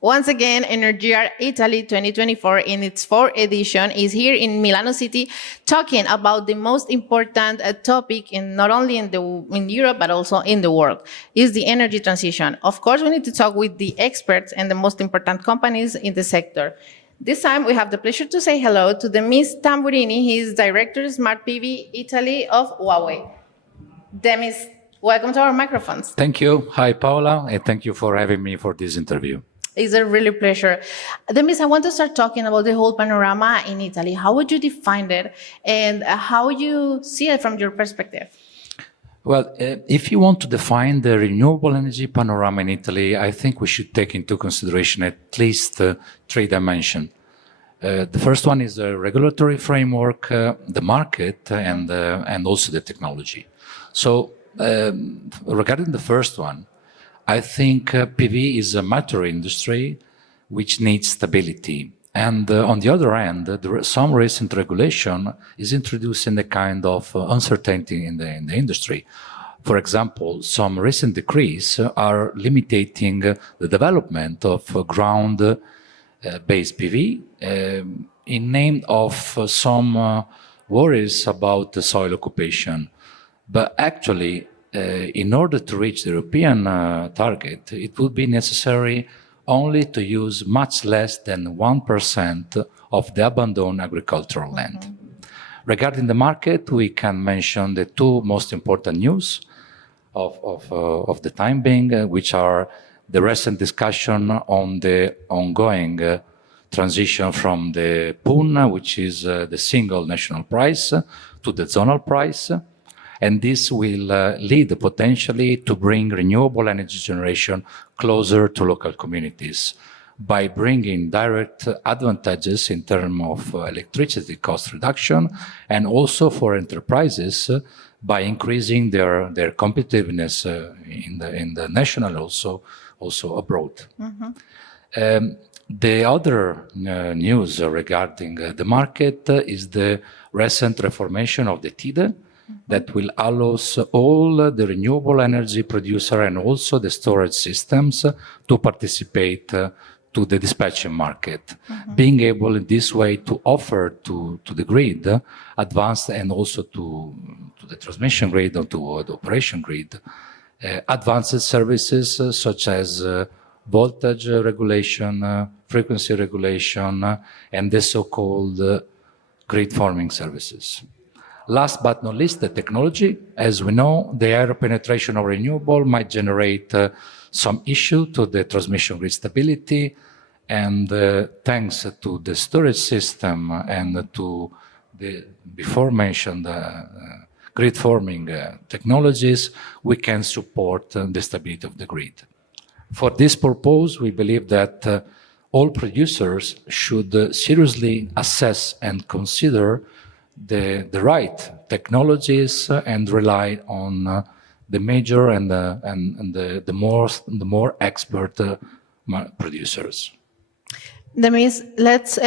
Once again, Energyear Italy 2024 in its fourth edition is here in Milano City talking about the most important topic not only in Europe but also in the world is the energy transition. Of course, we need to talk with the experts and the most important companies in the sector. This time we have the pleasure to say hello to Demis Tamburini. He is Director Smart PV Italy of Huawei. Demis, welcome to our microphones. Thank you. Hi, Paola, and thank you for having me for this interview. It's a really pleasure. Demis, I want to start talking about the whole panorama in Italy. How would you define it and how you see it from your perspective? Well, if you want to define the renewable energy panorama in Italy, I think we should take into consideration at least three dimensions. The first one is the regulatory framework, the market, and also the technology. So regarding the first one, I think PV is a mature industry which needs stability. And on the other hand, some recent regulation is introducing a kind of uncertainty in the industry. For example, some recent decrees are limiting the development of ground-based PV in name of some worries about the soil occupation. But actually, in order to reach the European target, it would be necessary only to use much less than 1% of the abandoned agricultural land. Regarding the market, we can mention the two most important news of the time being, which are the recent discussion on the ongoing transition from the PUN, which is the single national price, to the zonal price. And this will lead potentially to bring renewable energy generation closer to local communities by bringing direct advantages in terms of electricity cost reduction and also for enterprises by increasing their competitiveness in the national also abroad. The other news regarding the market is the recent reformation of the TIDE, that will allow all the renewable energy producer and also the storage systems to participate to the dispatching market, being able in this way to offer to the grid advanced and also to the transmission grid or to the operation grid advanced services such as voltage regulation, frequency regulation, and the so-called grid forming services. Last but not least, the technology. As we know, the higher penetration of renewable might generate some issue to the transmission grid stability, and thanks to the storage system and to the before mentioned grid forming technologies, we can support the stability of the grid. For this purpose, we believe that all producers should seriously assess and consider the right technologies and rely on the major and the more expert producers. Demis, let's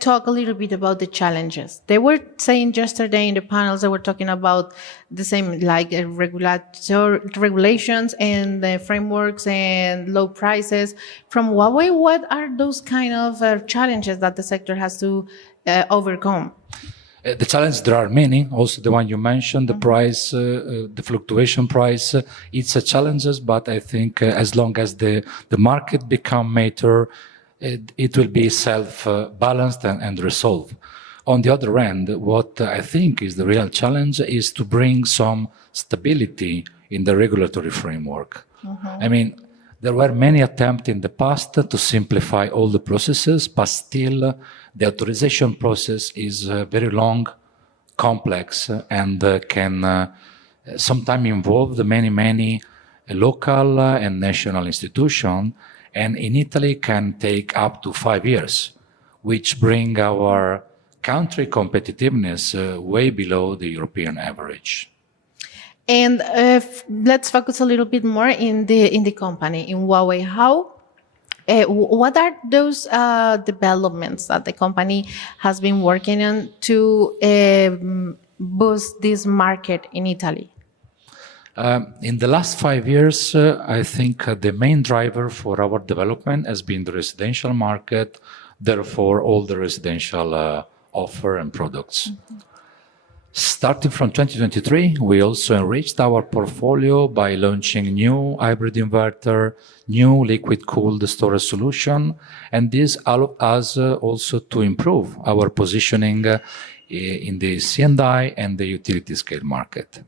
talk a little bit about the challenges. They were saying yesterday in the panels, they were talking about the same, like regulations and the frameworks and low prices. From Huawei, what are those kind of challenges that the sector has to overcome? The challenge, there are many. Also, the one you mentioned, the price, the fluctuation price, it's a challenge, but I think as long as the market become mature, it will be self-balanced and resolved. On the other hand, what I think is the real challenge is to bring some stability in the regulatory framework. I mean, there were many attempts in the past to simplify all the processes, but still the authorization process is very long, complex, and can sometimes involve many local and national institutions, and in Italy can take up to 5 years, which bring our country competitiveness way below the European average. And let's focus a little bit more in the company, in Huawei. What are those developments that the company has been working on to boost this market in Italy? In the last 5 years, I think the main driver for our development has been the residential market, therefore all the residential offer and products. Starting from 2023, we also enriched our portfolio by launching new hybrid inverter, new liquid-cooled storage solution, and this allowed us also to improve our positioning in the C&I and the utility scale market.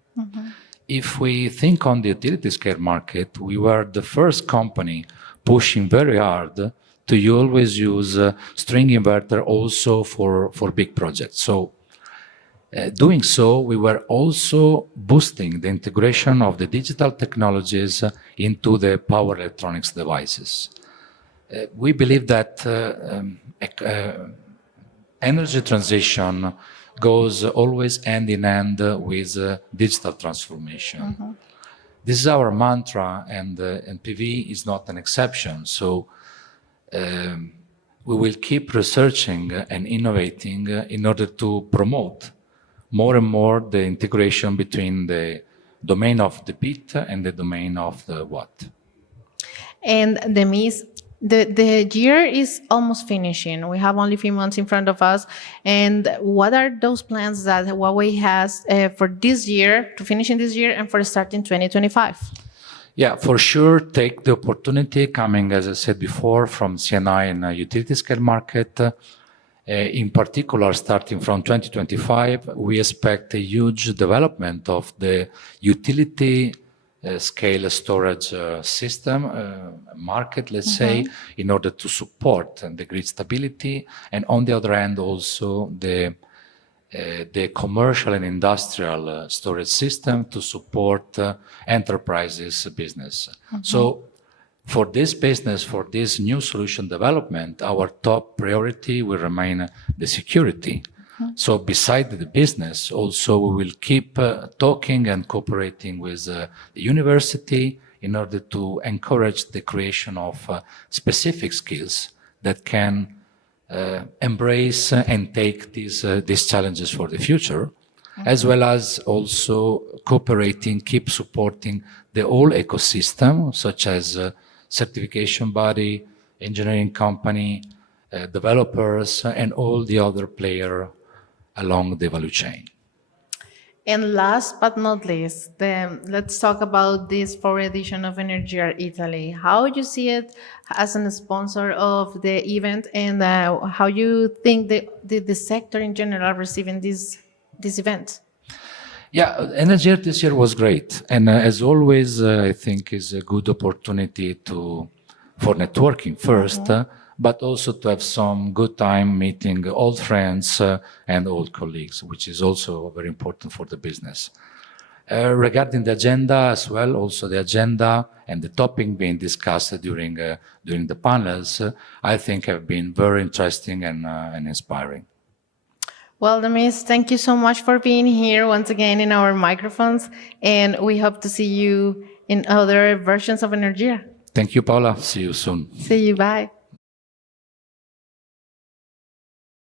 If we think on the utility scale market, we were the first company pushing very hard to always use string inverter also for big projects. So doing so, we were also boosting the integration of the digital technologies into the power electronics devices. We believe that energy transition goes always hand in hand with digital transformation. This is our mantra, and PV is not an exception. So we will keep researching and innovating in order to promote more and more the integration between the domain of the bit and the domain of the watt. And Demis, the year is almost finishing. We have only a few months in front of us. And what are those plans that Huawei has for this year, to finish in this year, and for starting 2025? Yeah, for sure, take the opportunity coming, as I said before, from C&I and utility scale market. In particular, starting from 2025, we expect a huge development of the utility scale storage system market, let's say, in order to support the grid stability, and on the other hand, also the commercial and industrial storage system to support enterprises business. So for this business, for this new solution development, our top priority will remain the security. So beside the business, also we will keep talking and cooperating with the university in order to encourage the creation of specific skills that can embrace and take these challenges for the future, as well as also cooperating, keep supporting the whole ecosystem, such as certification body, engineering company, developers, and all the other players along the value chain. And last but not least, let's talk about this fourth edition of Energyear Italy. How you see it as a sponsor of the event, and how you think the sector in general receiving this event? Yeah, Energyear this year was great, and as always, I think is a good opportunity for networking first, but also to have some good time meeting old friends and old colleagues, which is also very important for the business. Regarding the agenda as well, also the agenda and the topic being discussed during the panels, I think have been very interesting and inspiring. Well, Demis, thank you so much for being here once again in our microphones, and we hope to see you in other versions of Energyear. Thank you, Paula. See you soon. See you. Bye.